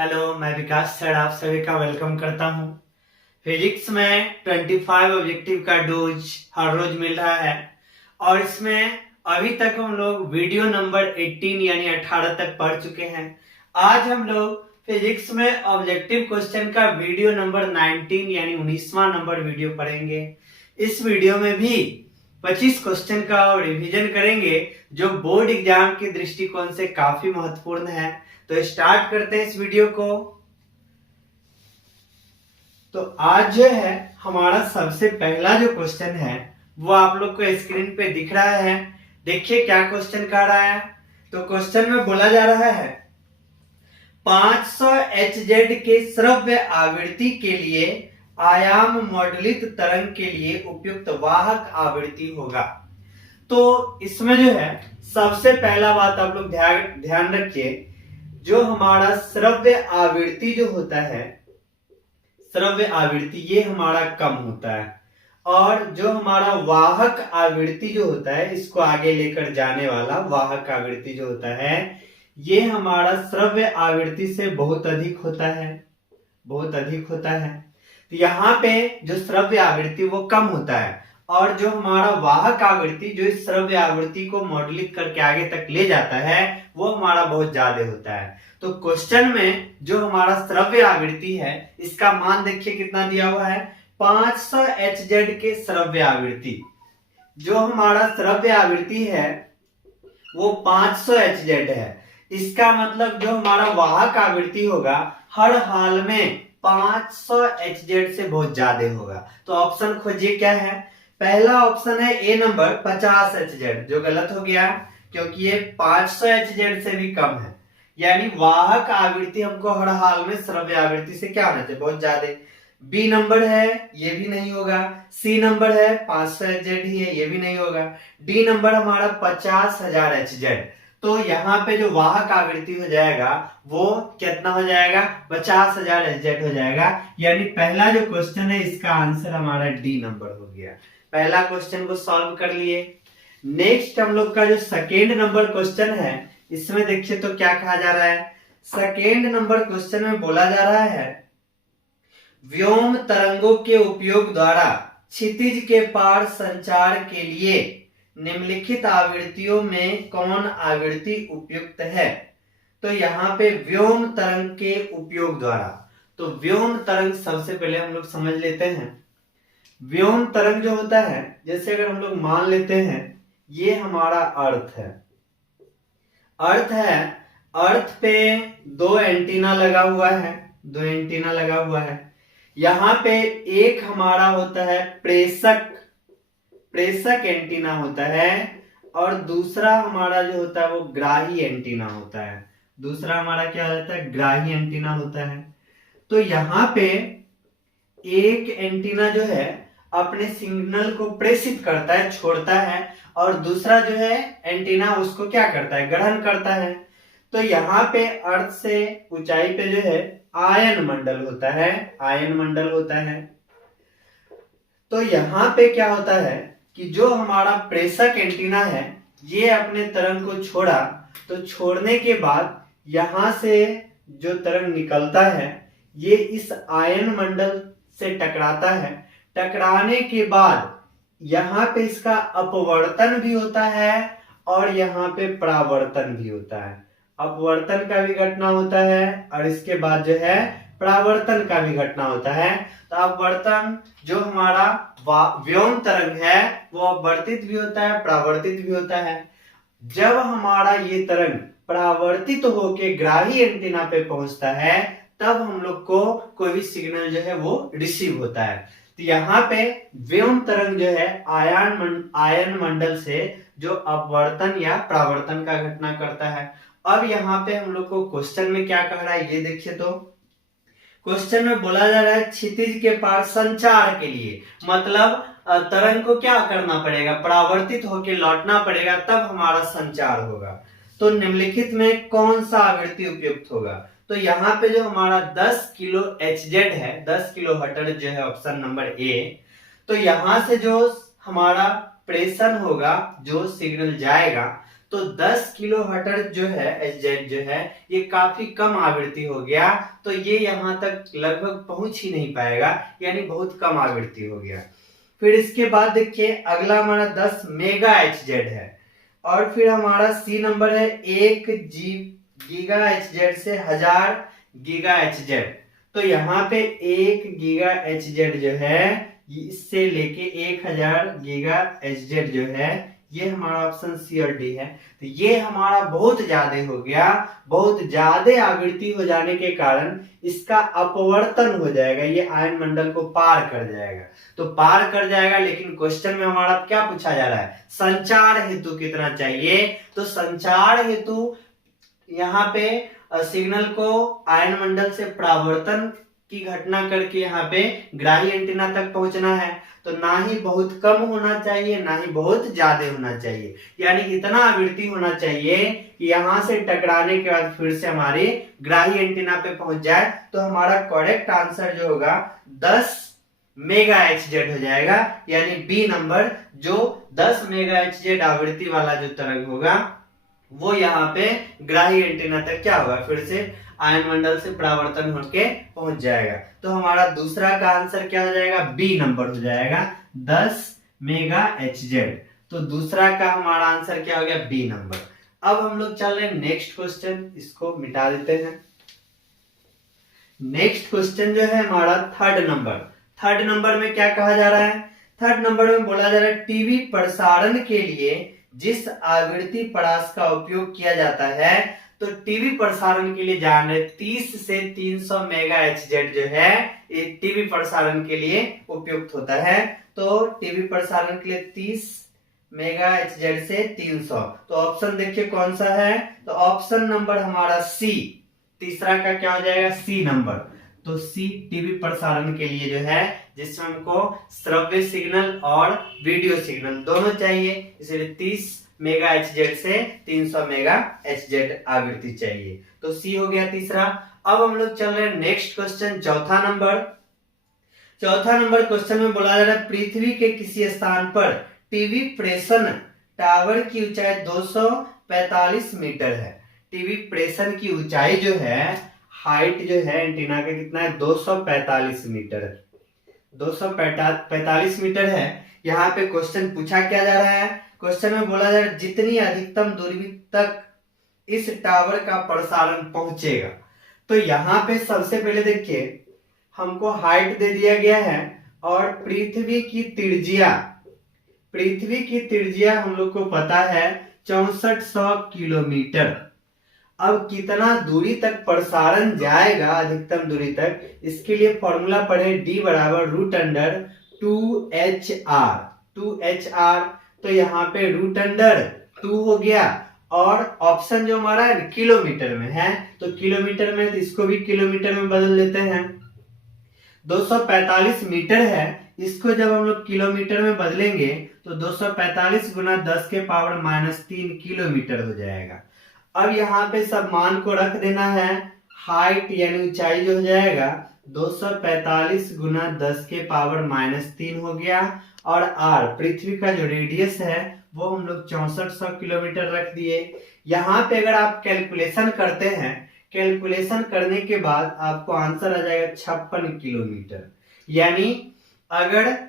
Hello, मैं विकास sir आप सभी का वेलकम करता हूं। फिजिक्स में 25 ऑब्जेक्टिव का डोज हर रोज मिल रहा है और इसमें अभी तक हम लोग वीडियो नंबर 18 यानी 18 तक पढ़ चुके हैं। आज हम लोग फिजिक्स में ऑब्जेक्टिव क्वेश्चन का वीडियो नंबर 19 यानी 19वां नंबर वीडियो पढ़ेंगे। इस वीडियो में भी 25 क्वेश्चन का रिवीजन करेंगे जो बोर्ड एग्जाम के दृष्टिकोण से काफी महत्वपूर्ण है। तो स्टार्ट करते हैं इस वीडियो को। तो आज जो है हमारा सबसे पहला जो क्वेश्चन है वो आप लोग को स्क्रीन पे दिख रहा है। देखिए क्या क्वेश्चन कह रहा है। तो क्वेश्चन में बोला जा रहा है 500 Hz के श्रव्य आवृत्ति के लिए आयाम मॉडलित तरंग के लिए उपयुक्त वाहक आवृत्ति होगा। तो इसमें जो है सबसे पहला बात आप लोग ध्यान रखिए, जो हमारा श्रव्य आवृत्ति जो होता है, श्रव्य आवृत्ति ये हमारा कम होता है और जो हमारा वाहक आवृत्ति जो होता है, इसको आगे लेकर जाने वाला वाहक आवृत्ति जो होता है ये हमारा श्रव्य आवृत्ति से बहुत अधिक होता है, बहुत अधिक होता है। तो यहाँ पे जो श्रव्य आवृत्ति वो कम होता है और जो हमारा वाहक आवृत्ति जो इस श्रव्य आवृत्ति को मॉडलित करके आगे तक ले जाता है वो हमारा बहुत ज्यादा होता है। तो क्वेश्चन में जो हमारा श्रव्य आवृत्ति है इसका मान देखिए कितना दिया हुआ है, 500 Hz के श्रव्य आवृत्ति। जो हमारा श्रव्य आवृत्ति है वो 500 Hz है। इसका मतलब जो हमारा वाहक आवृत्ति होगा हर हाल में 500 Hz से बहुत ज्यादा होगा। तो ऑप्शन खोजिए क्या है। पहला ऑप्शन है ए नंबर 50 Hz, जो गलत हो गया क्योंकि ये 500 Hz से भी कम है, यानी वाहक आवृत्ति हमको हर हाल में श्रव्य आवृत्ति से क्या होना चाहिए, बहुत ज्यादा। बी नंबर है ये भी नहीं होगा। सी नंबर है 500 Hz ही है, ये भी नहीं होगा। डी नंबर हमारा 50,000 Hz। तो यहाँ पे जो वाहक आवृत्ति हो जाएगा वो कितना हो जाएगा, 50,000 Hz हो जाएगा। यानी पहला जो क्वेश्चन है इसका आंसर हमारा डी नंबर हो गया। पहला क्वेश्चन को सॉल्व कर लिए। नेक्स्ट हम लोग का जो सेकेंड नंबर क्वेश्चन है इसमें देखिए तो क्या कहा जा रहा है। सेकेंड नंबर क्वेश्चन में बोला जा रहा है व्योम तरंगों के उपयोग द्वारा क्षितिज के पार संचार के लिए निम्नलिखित आवृत्तियों में कौन आवृत्ति उपयुक्त है। तो यहाँ पे व्योम तरंग के उपयोग द्वारा, तो व्योम तरंग सबसे पहले हम लोग समझ लेते हैं। व्योम तरंग जो होता है, जैसे अगर हम लोग मान लेते हैं ये हमारा अर्थ है, अर्थ है, अर्थ पे दो एंटीना लगा हुआ है, दो एंटीना लगा हुआ है। यहाँ पे एक हमारा होता है प्रेषक, प्रेषक एंटीना होता है और दूसरा हमारा जो होता है वो ग्राही एंटीना होता है। दूसरा हमारा क्या होता है, ग्राही एंटीना होता है। तो यहाँ पे एक एंटीना जो है अपने सिग्नल को प्रेषित करता है, छोड़ता है, और दूसरा जो है एंटीना उसको क्या करता है, ग्रहण करता है। तो यहाँ पे अर्थ से ऊंचाई पे जो है आयन मंडल होता है, आयन मंडल होता है। तो यहाँ पे क्या होता है कि जो हमारा प्रेषक एंटीना है ये अपने तरंग को छोड़ा, तो छोड़ने के बाद यहाँ से जो तरंग निकलता है ये इस आयन मंडल से टकराता है। टकराने के बाद यहाँ पे इसका अपवर्तन भी होता है और यहाँ पे परावर्तन भी होता है। अपवर्तन का भी घटना होता है और इसके बाद जो है परावर्तन का भी घटना होता है। तो अपवर्तन जो हमारा व्योम तरंग है वो अपवर्तित भी होता है, परावर्तित भी होता है। जब हमारा ये तरंग परावर्तित होके ग्राही एंटीना पे पहुंचता है तब हम लोग को कोई भी सिग्नल जो है वो रिसीव होता है। तो यहाँ पे व्योम तरंग जो है आयन मंडल से जो अपवर्तन या परावर्तन का घटना करता है। अब यहाँ पे हम लोग को क्वेश्चन में क्या कह रहा है ये देखिए। तो क्वेश्चन में बोला जा रहा है क्षितिज के पार संचार के लिए, मतलब तरंग को क्या करना पड़ेगा, परावर्तित होकर लौटना पड़ेगा तब हमारा संचार होगा। तो निम्नलिखित में कौन सा आवृत्ति उपयुक्त होगा। तो यहाँ पे जो हमारा 10 किलो Hz है, 10 किलो हर्ट्ज जो है ऑप्शन नंबर ए। तो यहाँ से जो हमारा प्रेषण होगा, जो सिग्नल जाएगा, तो 10 किलो हर्ट्ज जो है एच जो है ये काफी कम आवृत्ति हो गया, तो ये यहाँ तक लगभग पहुंच ही नहीं पाएगा, यानी बहुत कम आवृत्ति हो गया। फिर इसके बाद देखिए अगला हमारा 10 मेगा एच है, और फिर हमारा सी नंबर है 1 गीगा एच से 1000 गीगा एच। तो यहाँ पे 1 गीगा एच जो है इससे लेके 1000 गीगा एच जो है ये हमारा ऑप्शन सी और डी है। तो ये हमारा बहुत ज्यादा हो गया, बहुत ज्यादा आवृत्ति हो जाने के कारण इसका अपवर्तन हो जाएगा, ये आयन मंडल को पार कर जाएगा। तो पार कर जाएगा, लेकिन क्वेश्चन में हमारा क्या पूछा जा रहा है, संचार हेतु कितना चाहिए। तो संचार हेतु यहाँ पे सिग्नल को आयन मंडल से परावर्तन की घटना करके यहाँ पे ग्राही एंटीना तक पहुंचना है। तो ना ही बहुत कम होना चाहिए, ना ही बहुत ज्यादा होना चाहिए, यानी इतना आवृत्ति होना चाहिए कि यहाँ से टकराने के बाद फिर से हमारे ग्राही एंटीना पे पहुंच जाए। तो हमारा करेक्ट आंसर जो होगा 10 मेगा एच हो जाएगा, यानी बी नंबर जो 10 मेगा एच आवृत्ति वाला जो तरंग होगा वो यहाँ पे ग्राही एंटीना तक क्या होगा, फिर से आयन मंडल से परावर्तन होके पहुंच जाएगा। तो हमारा दूसरा का आंसर क्या हो जाएगा, बी नंबर हो जाएगा 10 मेगा एच। तो दूसरा का हमारा आंसर क्या हो गया, बी नंबर। अब हम लोग चल रहे हैं नेक्स्ट क्वेश्चन, इसको मिटा देते हैं। नेक्स्ट क्वेश्चन जो है हमारा थर्ड नंबर में क्या कहा जा रहा है, थर्ड नंबर में बोला जा रहा है टीवी प्रसारण के लिए जिस आवृत्ति परास का उपयोग किया जाता है। तो टीवी प्रसारण के लिए जान रहे 30 से 300 मेगा एच जो है ये टीवी प्रसारण के लिए उपयुक्त होता है। तो टीवी प्रसारण के लिए 30 मेगा एच से 300, तो ऑप्शन देखिए कौन सा है, तो ऑप्शन नंबर हमारा सी, तीसरा का क्या हो जाएगा, सी नंबर। तो सी टीवी प्रसारण के लिए जो है जिसमें हमको श्रव्य सिग्नल और वीडियो सिग्नल दोनों चाहिए, इसलिए 30 मेगा एच से 300 मेगा एच आवृत्ति चाहिए। तो सी हो गया तीसरा। अब हम लोग चल रहे हैं नेक्स्ट क्वेश्चन, चौथा नंबर क्वेश्चन में बोला जा रहा है पृथ्वी के किसी स्थान पर टीवी प्रेषण टावर की ऊंचाई 245 मीटर है। टीवी प्रेषण की ऊंचाई जो है, हाइट जो है एंटीना का कितना है, 245 मीटर, 245 मीटर है। यहाँ पे क्वेश्चन पूछा क्या जा रहा है, क्वेश्चन में बोला जा रहा है जितनी अधिकतम दूरी तक इस टावर का प्रसारण पहुंचेगा। तो यहाँ पे सबसे पहले देखिए हमको हाइट दे दिया गया है और पृथ्वी की त्रिज्या हम लोग को पता है 6400 किलोमीटर। अब कितना दूरी तक प्रसारण जाएगा अधिकतम दूरी तक, इसके लिए फॉर्मूला पढ़े D बराबर √2HR। तो यहाँ पे √2 हो गया, और ऑप्शन जो हमारा है किलोमीटर में है, तो किलोमीटर में तो इसको भी किलोमीटर में बदल लेते हैं। 245 मीटर है, इसको जब हम लोग किलोमीटर में बदलेंगे तो 245 गुना 10 के पावर -3 किलोमीटर हो जाएगा। अब यहाँ पे सब मान को रख देना है, हाइट यानी ऊंचाई जो हो जाएगा 245 गुना 10 के पावर -3 हो गया, और आर पृथ्वी का जो रेडियस है वो हम लोग 6400 किलोमीटर रख दिए। यहाँ पे अगर आप कैलकुलेशन करते हैं, कैलकुलेशन करने के बाद आपको आंसर आ जाएगा 56 किलोमीटर। यानी अगर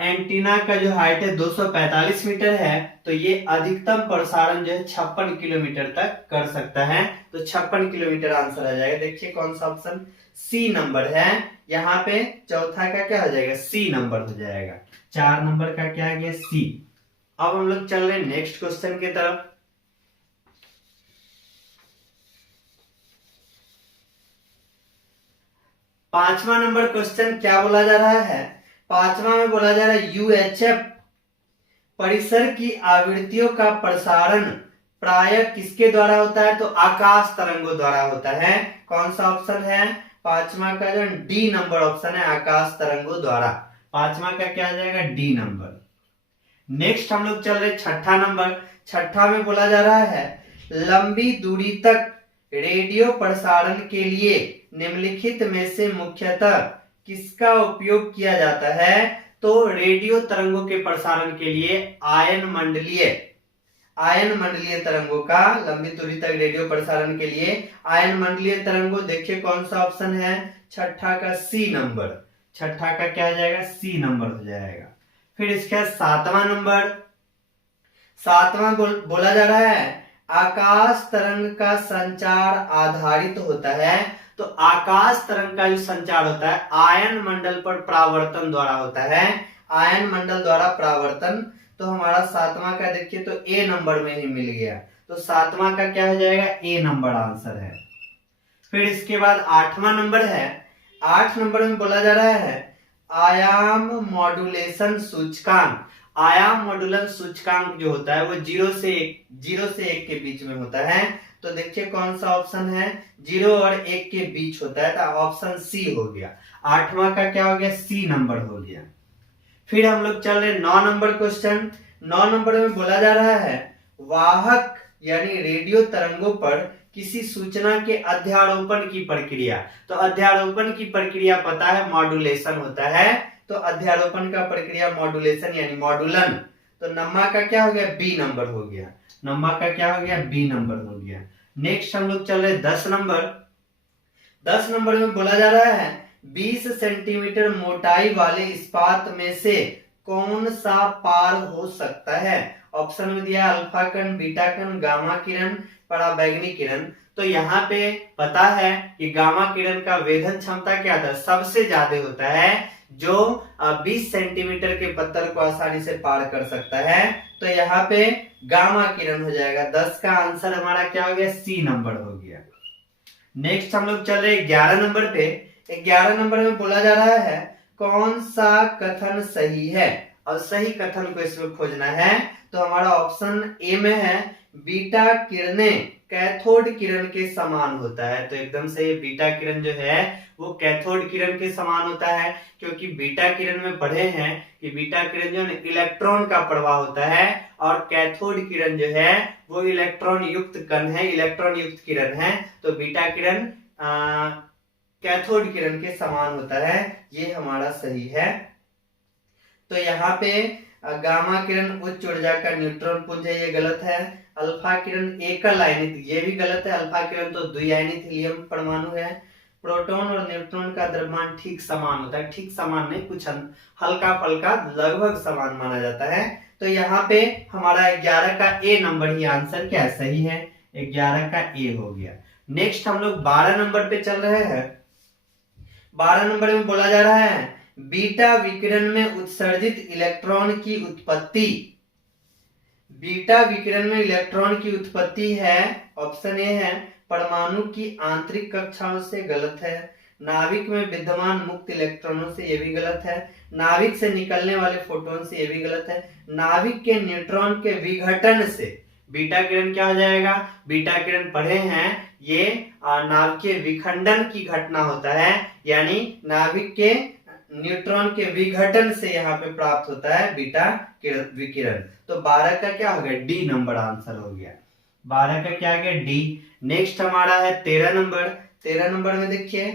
एंटीना का जो हाइट है 245 मीटर है, तो ये अधिकतम प्रसारण जो है 56 किलोमीटर तक कर सकता है। तो 56 किलोमीटर आंसर आ जाएगा। देखिए कौन सा ऑप्शन, सी नंबर है। यहाँ पे चौथा का क्या हो जाएगा, सी नंबर हो जाएगा। 4 नंबर का क्या आ गया, सी। अब हम लोग चल रहे हैं नेक्स्ट क्वेश्चन की तरफ। पांचवा नंबर क्वेश्चन क्या बोला जा रहा है, पांचवा में बोला जा रहा है यूएचएफ परिसर की आवृत्तियों का प्रसारण प्रायः किसके द्वारा होता है, तो आकाश तरंगों द्वारा होता है। कौन सा ऑप्शन है, पांचवा का जो डी नंबर ऑप्शन है, आकाश तरंगों द्वारा। पांचवा का क्या आ जाएगा, डी नंबर। नेक्स्ट हम लोग चल रहे छठा नंबर। छठा में बोला जा रहा है लंबी दूरी तक रेडियो प्रसारण के लिए निम्नलिखित में से मुख्यतः किसका उपयोग किया जाता है। तो रेडियो तरंगों के प्रसारण के लिए आयन मंडलीय तरंगों का लंबी दूरी तक रेडियो प्रसारण के लिए आयन मंडलीय तरंगों, देखिए कौन सा ऑप्शन है, छठा का सी नंबर। छठा का क्या हो जाएगा, सी नंबर हो जाएगा। फिर इसके बाद सातवां नंबर, सातवां बोला जा रहा है आकाश तरंग का संचार आधारित होता है। तो आकाश तरंग का जो संचार होता है आयन मंडल पर परावर्तन द्वारा होता है, आयन मंडल द्वारा परावर्तन। तो हमारा सातवां का देखिए तो ए नंबर में ही मिल गया, तो सातवां का क्या हो जाएगा, ए नंबर आंसर है। फिर इसके बाद आठवां नंबर है, 8 नंबर में बोला जा रहा है आयाम मॉड्यूलेशन सूचकांक। आयाम मॉड्यूलन सूचकांक जो होता है वो 0 से 1 के बीच में होता है। तो देखिए कौन सा ऑप्शन है, 0 और 1 के बीच होता है, तो ऑप्शन सी हो गया। आठवां का क्या हो गया, सी नंबर हो गया। फिर हम लोग चल रहे 9 नंबर क्वेश्चन। 9 नंबर में बोला जा रहा है वाहक यानी रेडियो तरंगों पर किसी सूचना के अध्यारोपण की प्रक्रिया। तो अध्यारोपण की प्रक्रिया पता है मॉड्यूलेशन होता है, तो अध्यारोपण का प्रक्रिया मॉड्यूलेशन यानी मॉड्यूलन। तो नम्मा का क्या हो गया, बी नंबर हो गया। नम्मा का क्या हो गया, बी नंबर हो गया। नेक्स्ट हम लोग चल रहे 10 नंबर। 10 नंबर में बोला जा रहा है 20 सेंटीमीटर मोटाई वाले इस्पात में से कौन सा पार हो सकता है। ऑप्शन में दिया अल्फा कण, बीटा कण, गामा किरण, पराबैंगनी किरण। तो यहाँ पे पता है कि गामा किरण का वेधन क्षमता क्या था, सबसे ज्यादा होता है, जो 20 सेंटीमीटर के पत्थर को आसानी से पार कर सकता है। तो यहाँ पे गामा किरण हो जाएगा। 10 का आंसर हमारा क्या हो गया, सी नंबर हो गया। नेक्स्ट हम लोग चल रहे 11 नंबर पे। 11 नंबर में बोला जा रहा है कौन सा कथन सही है, और सही कथन को इसमें खोजना है। तो हमारा ऑप्शन ए में है बीटा किरणें कैथोड किरण के समान होता है। तो एकदम से बीटा किरण जो है वो कैथोड किरण के समान होता है, क्योंकि बीटा किरण में पढ़े हैं कि बीटा किरण जो है इलेक्ट्रॉन का प्रवाह होता है, और कैथोड किरण जो है वो इलेक्ट्रॉन युक्त कण है, इलेक्ट्रॉन युक्त किरण है। तो बीटा किरण कैथोड किरण के समान होता है, ये हमारा सही है। तो यहाँ पे गामा किरण उच्च ऊर्जा का न्यूट्रॉन पुंज है, ये गलत है। अल्फा किरण एकल आयनित, ये भी गलत है। अल्फा किरण तो द्विआयनित हीलियम परमाणु है। प्रोटॉन और न्यूट्रॉन का द्रव्यमान ठीक समान होता है, ठीक समान नहीं, कुछ हल्का फल्का लगभग समान माना जाता है। तो यहाँ पे हमारा 11 का ए नंबर ही आंसर क्या सही है, 11 का ए हो गया। नेक्स्ट हम लोग 12 नंबर पे चल रहे हैं। 12 नंबर में बोला जा रहा है बीटा विकिरण में उत्सर्जित इलेक्ट्रॉन की उत्पत्ति। बीटा विकिरण में इलेक्ट्रॉन की उत्पत्ति है, ऑप्शन ए है परमाणु की आंतरिक कक्षाओं से, गलत है। नाभिक में विद्यमान मुक्त इलेक्ट्रॉनों से, ये भी गलत है। नाभिक से निकलने वाले फोटोन से, ये भी गलत है। नाभिक के न्यूट्रॉन के विघटन से बीटा किरण क्या हो जाएगा, बीटा किरण पढ़े हैं ये नाभिकीय विखंडन की घटना होता है, यानी नाभिक के न्यूट्रॉन के विघटन से यहाँ पे प्राप्त होता है बीटा विकिरण। तो 12 का क्या हो गया, डी नंबर आंसर हो गया। 12 का क्या आ गया, डी। नेक्स्ट हमारा है 13 नंबर। 13 नंबर में देखिए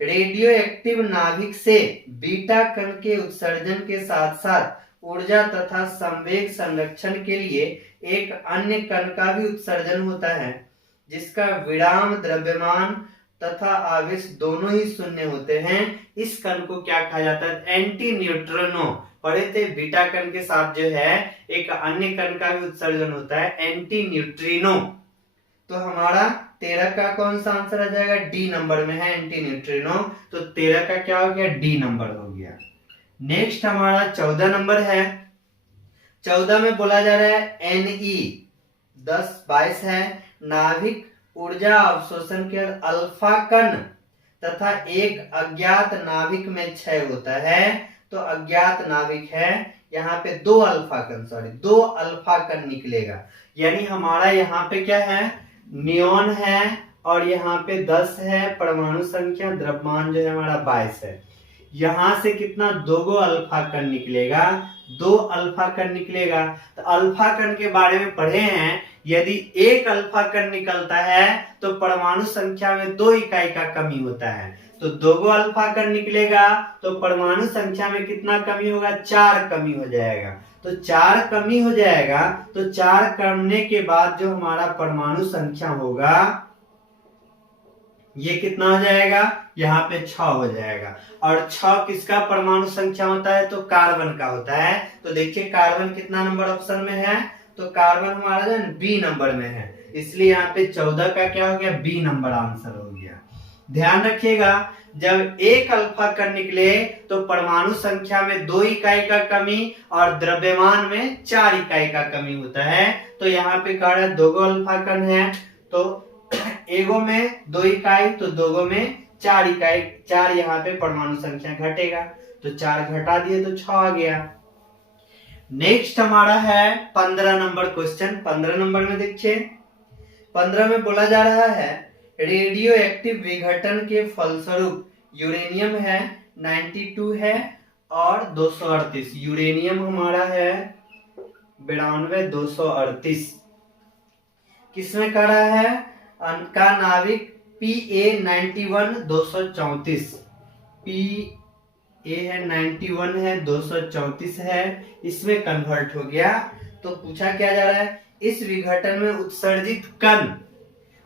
रेडियो एक्टिव नाभिक से बीटा कण के उत्सर्जन के साथ साथ ऊर्जा तथा संवेग संरक्षण के लिए एक अन्य कण का भी उत्सर्जन होता है, जिसका विराम द्रव्यमान तथा आवेश दोनों ही शून्य होते हैं। इस कण को क्या कहा जाता है, एंटी न्यूट्रिनो। पढ़े थे बीटा कण के साथ जो है एक अन्य कण का भी उत्सर्जन होता है, एंटी न्यूट्रिनो। तो हमारा 13 का कौन सा आंसर आ जाएगा, डी नंबर में है एंटी न्यूट्रिनो। तो 13 का क्या हो गया, डी नंबर हो गया। नेक्स्ट हमारा 14 नंबर है। 14 में बोला जा रहा है Ne 1022 है नाभिक ऊर्जा अवशोषण के अल्फा कण तथा एक अज्ञात नाभिक में क्षय होता है। तो अज्ञात नाभिक है, यहाँ पे दो अल्फा कण निकलेगा, यानी हमारा यहाँ पे क्या है, नियॉन है और यहाँ पे 10 है परमाणु संख्या, द्रव्यमान जो है हमारा 22 है। यहां से कितना, 2 अल्फा कण निकलेगा, 2 अल्फा कण निकलेगा। तो अल्फा कण के बारे में पढ़े हैं, यदि एक अल्फा कण निकलता है तो परमाणु संख्या में 2 इकाई का कमी होता है। तो 2 अल्फा कण निकलेगा तो परमाणु संख्या में कितना कमी होगा, 4 कमी हो जाएगा। तो 4 कमी हो जाएगा, तो 4 करने के बाद जो हमारा परमाणु संख्या होगा ये कितना हो जाएगा, यहाँ पे 6 हो जाएगा। और 6 किसका परमाणु संख्या होता है, तो कार्बन का होता है। तो देखिए कार्बन कितना नंबर ऑप्शन में है, तो कार्बन हमारा जो है बी नंबर में है, इसलिए यहाँ पे 14 का क्या हो गया, बी नंबर आंसर हो गया। ध्यान रखिएगा, जब एक अल्फा कण निकले तो परमाणु संख्या में 2 इकाई का कमी और द्रव्यमान में 4 इकाई का कमी होता है। तो यहाँ पे कह रहा है 2 अल्फा कण है, तो एगो में 2 इकाई, तो दोगो में 4 इकाई, 4 यहाँ पे परमाणु संख्या घटेगा, तो 4 घटा दिए तो 6 आ गया। नेक्स्ट हमारा है 15 नंबर क्वेश्चन। 15 नंबर में देखिए, 15 में बोला जा रहा है रेडियो एक्टिव विघटन के फलस्वरूप यूरेनियम है 92 है और 238, यूरेनियम हमारा है 92 238, किसमें कह रहा है, का नाभिक PA91 234, PA है 91 है 234 है, इसमें कन्वर्ट हो गया। तो पूछा क्या जा रहा है, इस विघटन में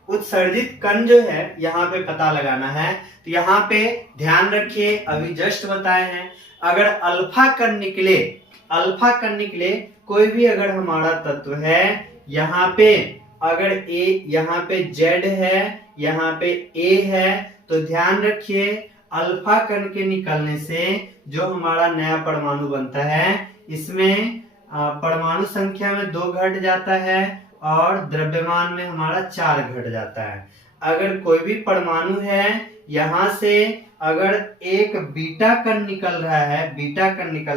उत्सर्जित कण जो है यहाँ पे पता लगाना है। तो यहाँ पे ध्यान रखिए, अभी जस्ट बताए हैं, अगर अल्फा कण निकले कोई भी अगर हमारा तत्व है, यहाँ पे अगर यहाँ पे Z है, यहाँ पे A है, तो ध्यान रखिए अल्फा कण के निकलने से जो हमारा नया परमाणु बनता है, इसमें परमाणु संख्या में 2 घट जाता है और द्रव्यमान में हमारा 4 घट जाता है। अगर कोई भी परमाणु है, यहाँ से अगर एक बीटा कण निकल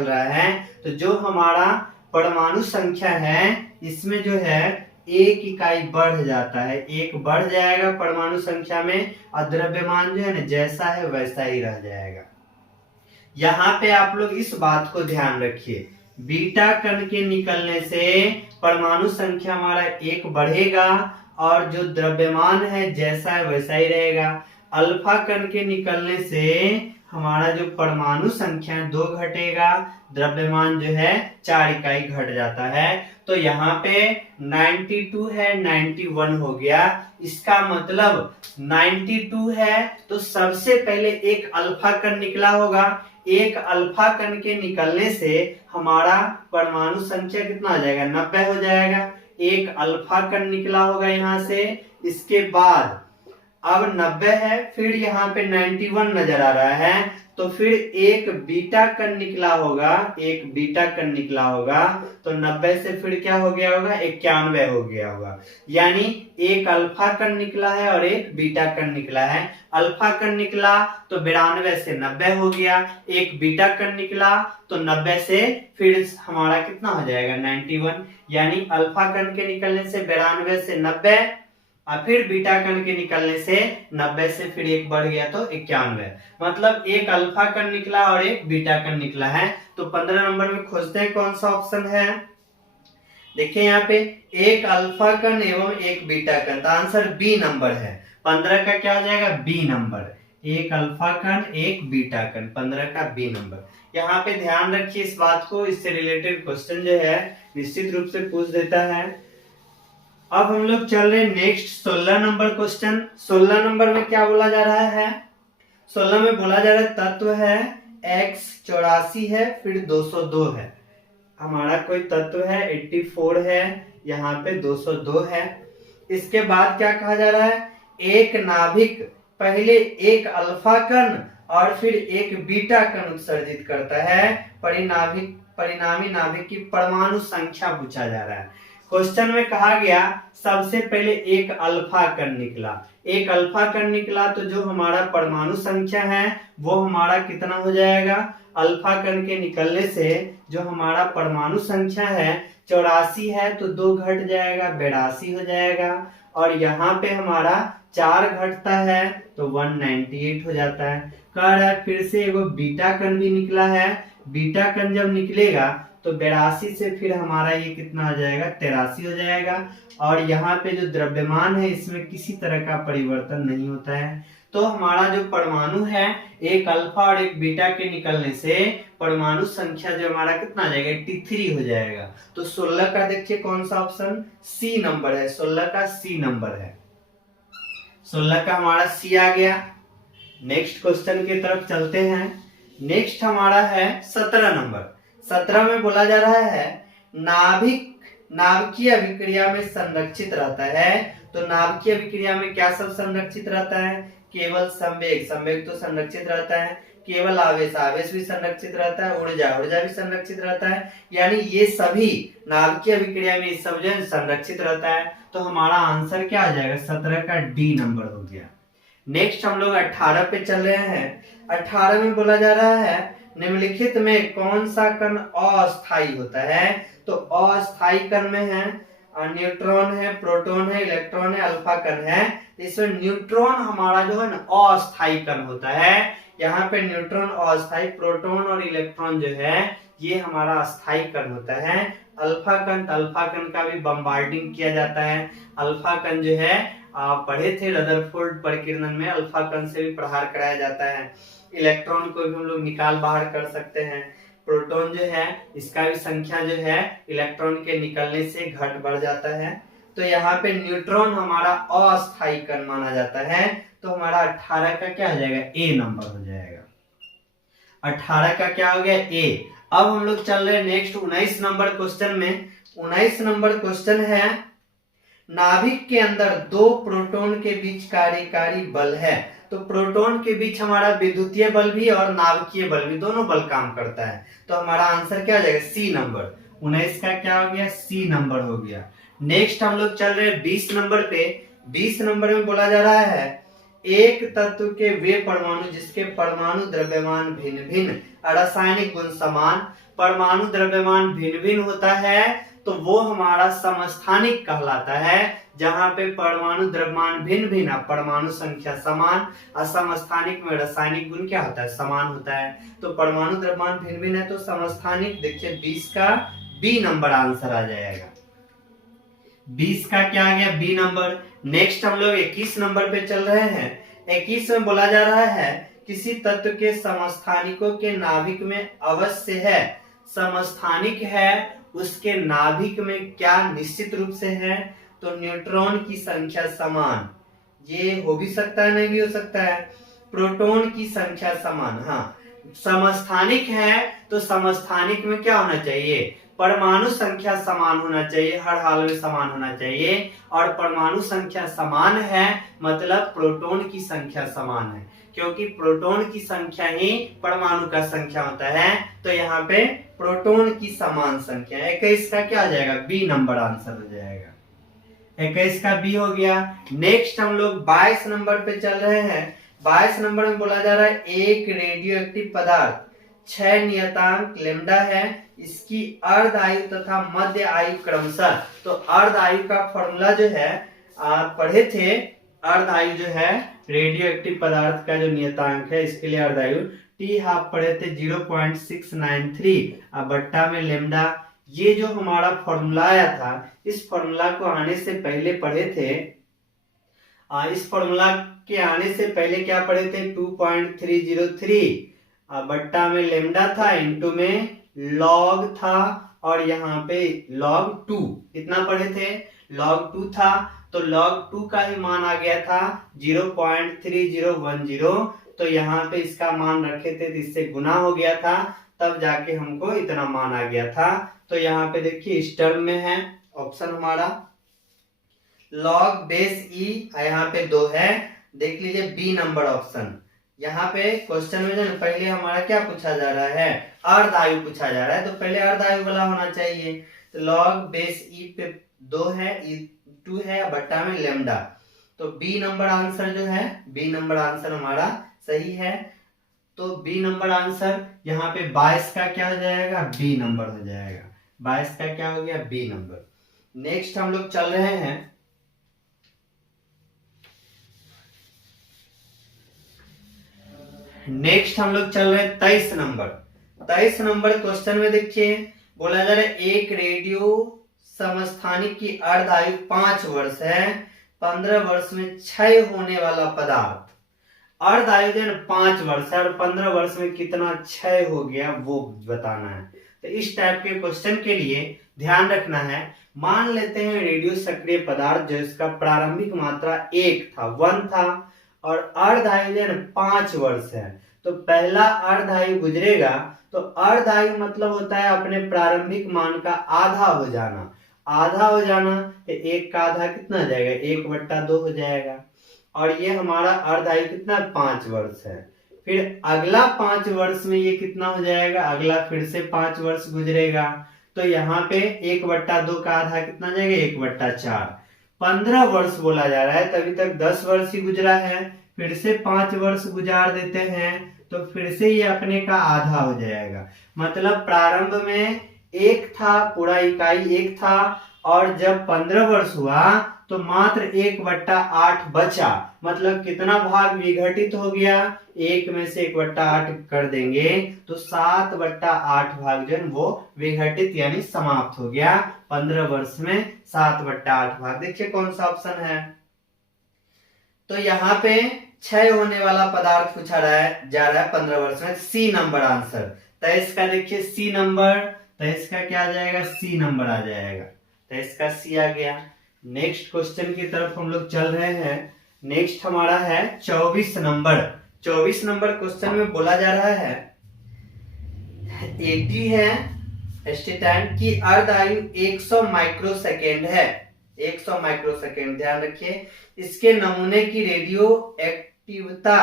रहा है, तो जो हमारा परमाणु संख्या है इसमें जो है 1 इकाई बढ़ जाता है, 1 बढ़ जाएगा परमाणु संख्या में, और द्रव्यमान जो है ना जैसा है वैसा ही रह जाएगा। यहाँ पे आप लोग इस बात को ध्यान रखिए, बीटा कण के निकलने से परमाणु संख्या हमारा 1 बढ़ेगा और जो द्रव्यमान है जैसा है वैसा ही रहेगा। अल्फा कण के निकलने से हमारा जो परमाणु संख्या 2 घटेगा, द्रव्यमान जो है 4 इकाई घट जाता है। तो यहाँ पे 92 है 91 हो गया, इसका मतलब 92 है तो सबसे पहले एक अल्फा कण निकला होगा, एक अल्फा कण के निकलने से हमारा परमाणु संख्या कितना हो जाएगा, 90 हो जाएगा। एक अल्फा कण निकला होगा यहाँ से, इसके बाद अब 90 है, फिर यहाँ पे 91 नजर आ रहा है, तो फिर एक बीटा कण निकला होगा, तो 90 से फिर क्या हो गया होगा, 91 हो गया होगा। यानी एक अल्फा कण निकला है और एक बीटा कण निकला है। अल्फा कण निकला तो 92 से 90 हो गया, एक बीटा कण निकला तो 90 से फिर हमारा कितना हो जाएगा, 91। यानी अल्फा कण के निकलने से 92 से 90 और फिर बीटा कण के निकलने से 90 से फिर 1 बढ़ गया तो 91, मतलब एक अल्फा कण निकला और एक बीटा कण निकला है। तो 15 नंबर में खोजते हैं कौन सा ऑप्शन है। देखिए यहाँ पे एक अल्फा कण एवं एक बीटा कण, तो आंसर बी नंबर है। 15 का क्या हो जाएगा, बी नंबर, एक अल्फा कण एक बीटा कण, 15 का बी नंबर। यहाँ पे ध्यान रखिए इस बात को, इससे रिलेटेड क्वेश्चन जो है निश्चित रूप से पूछ देता है। अब हम लोग चल रहे नेक्स्ट 16 नंबर क्वेश्चन। 16 नंबर में क्या बोला जा रहा है, 16 में बोला जा रहा है तत्व है x 84 है फिर 202 है, हमारा कोई तत्व है 84 है, यहाँ पे 202 है। इसके बाद क्या कहा जा रहा है, एक नाभिक पहले एक अल्फा कण और फिर एक बीटा कण उत्सर्जित करता है, परिणामी नाभिक की परमाणु संख्या पूछा जा रहा है। क्वेश्चन में कहा गया सबसे पहले एक अल्फा कण निकला, तो जो हमारा परमाणु संख्या है वो हमारा कितना हो जाएगा, अल्फा कण के निकलने से जो हमारा परमाणु संख्या है 84 है तो 2 घट जाएगा, 82 हो जाएगा। और यहाँ पे हमारा 4 घटता है तो 198 हो जाता है। कह रहा है फिर से एगो बीटा कण भी निकला है, बीटा कण जब निकलेगा तो 82 से फिर हमारा ये कितना हो जाएगा, 83 हो जाएगा। और यहाँ पे जो द्रव्यमान है इसमें किसी तरह का परिवर्तन नहीं होता है। तो हमारा जो परमाणु है, एक अल्फा और एक बीटा के निकलने से परमाणु संख्या जो हमारा कितना आ जाएगा, 83 हो जाएगा। तो 16 का देखिए कौन सा ऑप्शन, सी नंबर है, 16 का सी नंबर है, 16 का हमारा सी आ गया। नेक्स्ट क्वेश्चन की तरफ चलते हैं। नेक्स्ट हमारा है 17 नंबर। 17 में बोला जा रहा है नाभिक नाभिकीय अभिक्रिया में संरक्षित रहता है। तो नाभिकीय अभिक्रिया में क्या सब संरक्षित रहता है, केवल संवेग, संवेग तो संरक्षित रहता है, केवल आवेश, आवेश भी संरक्षित रहता है, ऊर्जा, ऊर्जा भी संरक्षित रहता है। यानी ये सभी नाभिकीय अभिक्रिया में सब जो संरक्षित रहता है। तो हमारा आंसर क्या आ जाएगा, 17 का डी नंबर हो गया। नेक्स्ट हम लोग 18 पे चल रहे हैं। 18 में बोला जा रहा है निम्नलिखित में कौन सा कण अस्थायी होता है। तो अस्थायी कण में है न्यूट्रॉन है, प्रोटॉन है, इलेक्ट्रॉन है, अल्फा कण है। इसमें न्यूट्रॉन हमारा जो है ना अस्थायी कण होता है। यहाँ पे न्यूट्रॉन अस्थायी, प्रोटॉन और इलेक्ट्रॉन जो है ये हमारा अस्थायी कण होता है। अल्फा कण का भी बम्बार्डिंग किया जाता है। अल्फा कण जो है आप पढ़े थे रदरफोर्ड परिकिरणन में, अल्फा कण से भी प्रहार कराया जाता है। इलेक्ट्रॉन को भी हम लोग निकाल बाहर कर सकते हैं। प्रोटॉन जो है इसका भी संख्या जो है इलेक्ट्रॉन के निकलने से घट बढ़ जाता है। तो यहाँ पे न्यूट्रॉन हमारा अस्थायी कण माना जाता है। तो हमारा 18 का क्या हो जाएगा, ए नंबर हो जाएगा। 18 का क्या हो गया, ए। अब हम लोग चल रहे हैं नेक्स्ट 19 नंबर क्वेश्चन में। 19 नंबर क्वेश्चन है नाभिक के अंदर दो प्रोटॉन के बीच कार्यकारी बल है। तो प्रोटॉन के बीच हमारा विद्युतीय बल भी और नाभिकीय बल भी, दोनों बल काम करता है। तो हमारा आंसर क्या हो जाएगा, सी नंबर। 19 का क्या हो गया, सी नंबर हो गया। नेक्स्ट हम लोग चल रहे हैं 20 नंबर पे। 20 नंबर में बोला जा रहा है एक तत्व के वे परमाणु जिसके परमाणु द्रव्यमान भिन्न भिन्न, रासायनिक गुण समान, परमाणु द्रव्यमान भिन्न भिन्न होता है तो वो हमारा समस्थानिक कहलाता है। जहां पे परमाणु द्रव्यमान भिन्न भिन्न, परमाणु संख्या समान, असमस्थानिक में रासायनिक गुण क्या होता है, समान होता है। तो परमाणु द्रव्यमान भिन्न भिन्न है तो समस्थानिक। देखिए 20 का बी नंबर आंसर आ जाएगा। 20 का क्या आ गया, बी नंबर। नेक्स्ट हम लोग 21 नंबर पे चल रहे हैं। 21 में बोला जा रहा है किसी तत्व के समस्थानिकों के नाभिक में अवश्य है, समस्थानिक है उसके नाभिक में क्या निश्चित रूप से है। तो न्यूट्रॉन की संख्या समान, ये हो भी सकता है नहीं भी हो सकता है। प्रोटॉन की संख्या समान, हाँ। समस्थानिक है तो समस्थानिक में क्या होना चाहिए, परमाणु संख्या समान होना चाहिए, हर हाल में समान होना चाहिए। और परमाणु संख्या समान है मतलब प्रोटॉन की संख्या समान है, क्योंकि प्रोटॉन की संख्या ही परमाणु का संख्या होता है। तो यहाँ पे प्रोटॉन की समान संख्या, 21 का क्या आ जाएगा, बी नंबर आंसर हो जाएगा। 21 का बी हो गया। नेक्स्ट हम लोग 22 नंबर पे चल रहे हैं। 22 नंबर में बोला जा रहा है एक रेडियो एक्टिव पदार्थ 6 नियतांक लेमडा है, इसकी अर्ध आयु तथा मध्य आयु क्रमशः। तो अर्ध आयु का फॉर्मूला जो है आप पढ़े थे, अर्ध आयु जो है रेडियो एक्टिव पदार्थ का जो नियतांक है इसके लिए अर्ध आयु टी हाफ पढ़े थे 0.693 बट्टा में लेमडा। ये जो हमारा फॉर्मूला आया था, इस फॉर्मूला को आने से पहले पढ़े थे, इस फॉर्मूला के आने से पहले क्या पढ़े थे, 2.303 बट्टा में लेमडा था, इनटू में लॉग था और यहाँ पे log 2 कितना पढ़े थे, log 2 था। तो log 2 का ही मान आ गया था 0.3010। तो यहाँ पे इसका मान रखे थे तो इससे गुना हो गया था, तब जाके हमको इतना मान आ गया था। तो यहाँ पे देखिए इस टर्म में है ऑप्शन हमारा log बेस ई, यहाँ पे 2 है, देख लीजिए बी नंबर ऑप्शन। यहाँ पे क्वेश्चन में जो पहले हमारा क्या पूछा जा रहा है, अर्ध आयु पूछा जा रहा है, तो पहले अर्ध आयु वाला होना चाहिए। तो log बेस ई पे 2 है, ई 2 है बट्टा में लेमडा। तो बी नंबर आंसर जो है, बी नंबर आंसर हमारा सही है। तो बी नंबर आंसर यहाँ पे 22 का क्या हो जाएगा, बी नंबर हो जाएगा। 22 का क्या हो गया, बी नंबर। नेक्स्ट हम लोग चल रहे हैं नेक्स्ट हम लोग चल रहे हैं 23 नंबर। 23 नंबर क्वेश्चन में देखिए बोला जा रहा है एक रेडियो समस्थानिक की अर्ध आयु 5 वर्ष है, 15 वर्ष में क्षय होने वाला पदार्थ। अर्ध आयु जो है 5 वर्ष है और 15 वर्ष में कितना क्षय हो गया वो बताना है। तो इस टाइप के क्वेश्चन के लिए ध्यान रखना है, मान लेते हैं रेडियो सक्रिय पदार्थ जो इसका प्रारंभिक मात्रा 1 था और अर्ध आयु जो है 5 वर्ष है, तो पहला अर्ध आयु गुजरेगा तो अर्ध आयु मतलब होता है अपने प्रारंभिक मान का आधा हो जाना। आधा हो जाना तो एक का आधा कितना हो जाएगा, 1/2 हो जाएगा। और ये हमारा अर्ध आयु कितना 5 वर्ष है। फिर अगला 5 वर्ष में ये कितना हो जाएगा, अगला फिर से 5 वर्ष गुजरेगा तो यहाँ पे 1/2 का आधा कितना जाएगा, 1/4। 15 वर्ष बोला जा रहा है, तभी तक 10 वर्ष ही गुजरा है, फिर से 5 वर्ष गुजार देते हैं तो फिर से ये अपने का आधा हो जाएगा। मतलब प्रारंभ में 1 था, पूरा इकाई 1 था और जब 15 वर्ष हुआ तो मात्र 1/8 बचा। मतलब कितना भाग विघटित हो गया, 1 में से 1/8 कर देंगे तो 7/8 भाग जो है वो विघटित यानी समाप्त हो गया। 15 वर्ष में 7/8 भाग। देखिए कौन सा ऑप्शन है। तो यहाँ पे क्षय होने वाला पदार्थ पूछा जा रहा है 15 वर्ष में, सी नंबर आंसर। तो इसका देखिए सी नंबर, तो इसका क्या आ जाएगा, सी नंबर आ जाएगा। तो इसका सी आ गया। नेक्स्ट क्वेश्चन की तरफ हम लोग चल रहे हैं। नेक्स्ट हमारा है 24 नंबर। 24 नंबर क्वेश्चन में बोला जा रहा है 80 है स्टेटाइन की अर्ध आयु 100 माइक्रोसेकेंड है। 100 माइक्रोसेकेंड ध्यान रखिए। इसके नमूने की रेडियो एक्टिवता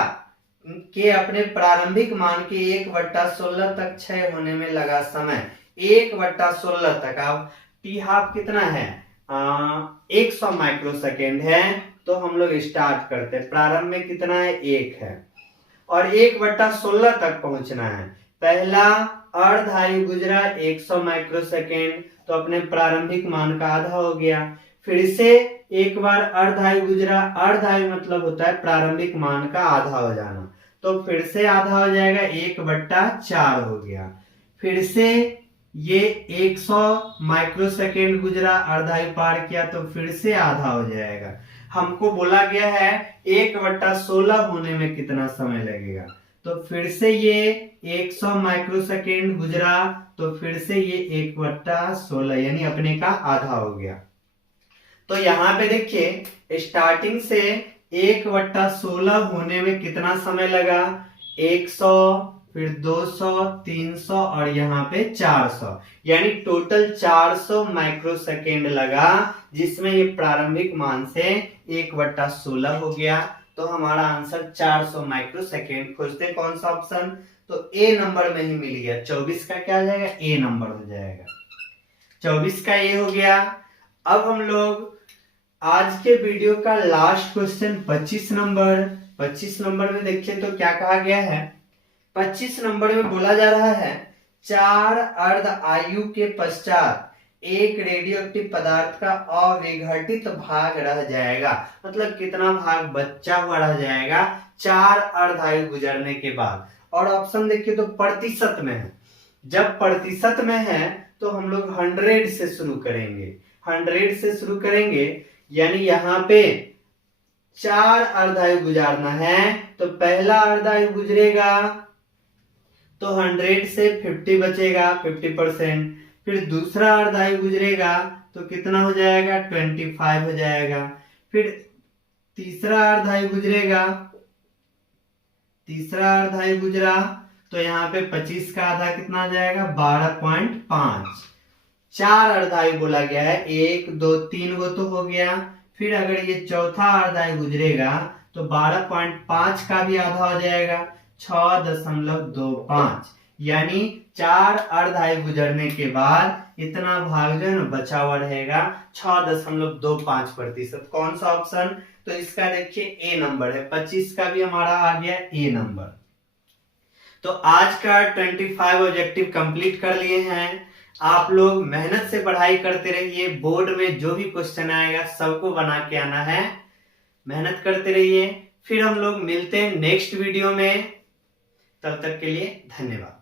के अपने प्रारंभिक मान के 1/16 तक क्षय होने में लगा समय 1/16 तक। अब टी हाफ कितना है, 100 माइक्रोसेकेंड है। तो हम लोग स्टार्ट करते हैं। प्रारंभ में कितना है, 1 है और 1/16 तक पहुंचना है। पहला अर्ध आयु गुजरा 100 माइक्रोसेकेंड तो अपने प्रारंभिक मान का आधा हो गया। फिर से एक बार अर्ध आयु गुजरा, अर्ध आयु मतलब होता है प्रारंभिक मान का आधा हो जाना, तो फिर से आधा हो जाएगा, 1/4 हो गया। फिर से ये 100 माइक्रोसेकेंड गुजरा, अर्ध आयु पार किया तो फिर से आधा हो जाएगा। हमको बोला गया है 1/16 होने में कितना समय लगेगा, तो फिर से ये 100 माइक्रोसेकेंड गुजरा तो फिर से ये 1/16 यानी अपने का आधा हो गया। तो यहाँ पे देखिए स्टार्टिंग से 1/16 होने में कितना समय लगा, 100 फिर 200 300 और यहाँ पे 400 यानी टोटल 400 माइक्रोसेकेंड लगा, जिसमें ये प्रारंभिक मान से 1/16 हो गया। तो हमारा आंसर 400 माइक्रोसेकेंड। खोजते कौन सा ऑप्शन, तो ए नंबर में ही मिल गया। 24 का क्या हो जाएगा, ए नंबर हो जाएगा। 24 का ए हो गया। अब हम लोग आज के वीडियो का लास्ट क्वेश्चन 25 नंबर। 25 नंबर में देखिए तो क्या कहा गया है। 25 नंबर में बोला जा रहा है 4 अर्ध आयु के पश्चात एक रेडियो एक्टिव पदार्थ का अविघटित भाग रह जाएगा। मतलब कितना भाग बचा हुआ रह जाएगा 4 अर्ध आयु गुजरने के बाद। और ऑप्शन देखिए तो प्रतिशत में है। जब प्रतिशत में है तो हम लोग 100 से शुरू करेंगे। 100 से शुरू करेंगे यानी यहाँ पे 4 अर्ध आयु गुजारना है तो पहला अर्ध आयु गुजरेगा तो 100 से 50 बचेगा, 50%। फिर दूसरा अर्ध आयु गुजरेगा तो कितना हो जाएगा, 25 हो जाएगा। फिर तीसरा अर्ध आयु गुजरेगा, तीसरा अर्ध आयु गुजरा तो यहाँ पे 25 का आधा कितना आ जाएगा, 12.5। 4 अर्ध आयु बोला गया है, 1 2 3 गो तो हो गया। फिर अगर ये चौथा अर्ध आयु गुजरेगा तो 12.5 का भी आधा हो जाएगा, 6.25। यानी 4 अर्ध आयु गुजरने के बाद इतना भाग जो है ना बचा हुआ रहेगा 6.25%। कौन सा ऑप्शन, तो इसका देखिए ए नंबर है। 25 का भी हमारा आ गया ए नंबर। तो आज का 25 ऑब्जेक्टिव कंप्लीट कर लिए हैं। आप लोग मेहनत से पढ़ाई करते रहिए। बोर्ड में जो भी क्वेश्चन आएगा सबको बना के आना है। मेहनत करते रहिए। फिर हम लोग मिलते हैं नेक्स्ट वीडियो में। तब तक के लिए धन्यवाद।